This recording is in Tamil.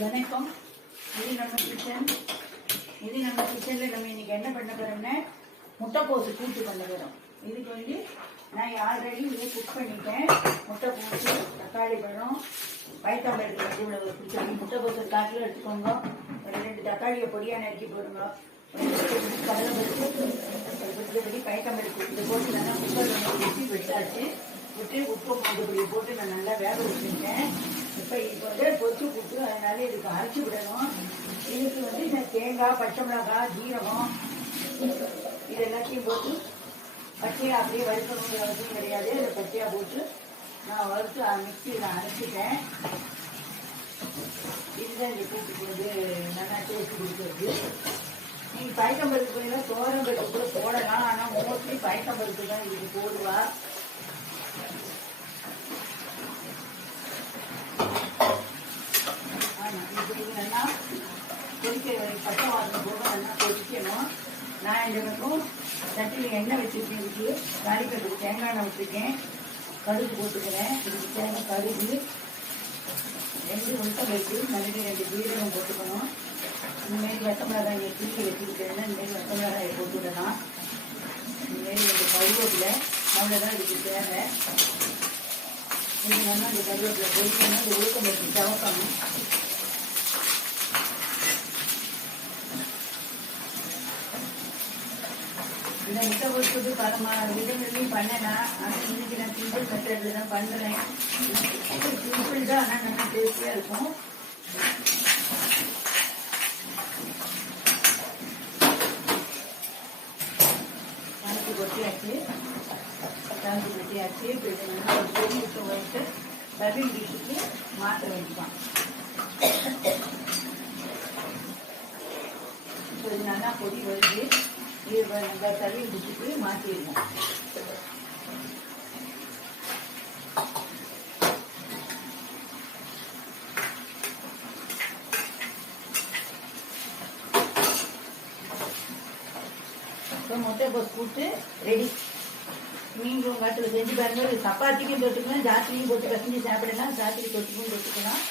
வணக்கம். இது நம்ம கிச்சனில் நம்ம இன்னைக்கு என்ன பண்ண போறோம்னா முட்டைக்கோசு கூட்டு பண்ண போறோம். இதுக்கு நான் ஆல்ரெடி இதை குக் பண்ணிட்டேன். முட்டைக்கோசு, தக்காளி பழம், பயத்தம்பழம் எடுத்து கூட பிடிச்சி முட்டைக்கோசு 1/4 கிலோ எடுத்துக்கோங்க. ஒரு 2 தக்காளியை பொடியாக நறுக்கி போடுங்க. கடலைப்பருப்பு பயத்தம்பழம் இதை போட்டு நல்லா குக்கர் ஊற்றி விட்டாச்சு. விட்டு உப்பு மஞ்சள் போட்டு நான் நல்லா வேக வச்சுருக்கேன். இப்போ கொச்சு கூட்டு, அதனால இதுக்கு அரைச்சி விடணும். இதுக்கு நான் தேங்காய், பச்சை மிளகாய், ஜீரகம் இது எல்லாத்தையும் போட்டு பச்சையாக அப்படியே வறுக்கணுங்கிற அவசியம் கிடையாது. அதை பச்சையாக போட்டு நான் வறுத்து மிக்சியில் அரைச்சிட்டேன். இதுதான் இந்த கூட்டுக்கு நல்லா டேஸ்ட் கொடுக்குறது. நீங்கள் பயத்தம்பருப்பு போயிலாம் தோரம்பருப்பு கூட போடலாம். ஆனால் மோஸ்ட்லி பயத்தம்பருப்பு தான் இதுக்கு போடுவா. நல்லா கொதிக்க பச்சை வாசனை போக நல்லா கொதிக்கணும். நான் இந்த பக்கம் சட்டியில் எண்ணெய் வச்சுருக்கேன். தாளிக்கிறதுக்கு தேங்காய் எண்ணெய் வச்சுருக்கேன். கடுகு போட்டுக்கிறேன். இதுக்கு தேங்காய் கடுகு 2 முட்டை வச்சு மறுபடியும் 2 ஜீரகம் போட்டுக்கணும். இந்தமாரி வெட்டை மிளகாயை திருப்பி வச்சுக்கிட்டேன்னா இந்தமாரி வெட்டை மிளகாயை போட்டு விடலாம். இந்தமாரி 2 கருவேப்பிலை அவ்வளோதான் இதுக்கு தேவை. இது நல்லா இந்த கருவேப்பிலை பொறிக்கணும். இந்த உளுத்தம் பருப்பு சவக்கணும். இந்த முட்டை பொறுத்தது பல விதங்களையும் பண்ணலாம். ஆனால் இன்னைக்கு நான் சிம்பிள் மெத்தடில் தான் பண்ணுறேன். சிம்பிள் தான், ஆனால் நல்லா டேஸ்டியாக இருக்கும். தாளித்து கொட்டியாச்சு. இப்போ இதை நல்லா ஒரு பொடி விட்டு வறுத்து சர்விங் டிஷ்ஷுக்கு மாற்ற வேண்டியதான். இப்போ இது நல்லா பொடி வருது. இது நம்ம சர்விங் டிஷ்ஷுக்கு மாற்றிடுவோம். இப்போ முட்டைக்கோஸ் கூட்டு ரெடி. நீங்களும் உங்கள் செஞ்சு பாருங்க. சப்பாத்திக்கும் தொட்டுக்கலாம், ஜாத்திரியும் போட்டு கசிஞ்சு சாப்பிடலாம். ஜாத்திரி தொட்டுக்கும் தொட்டுக்கலாம்.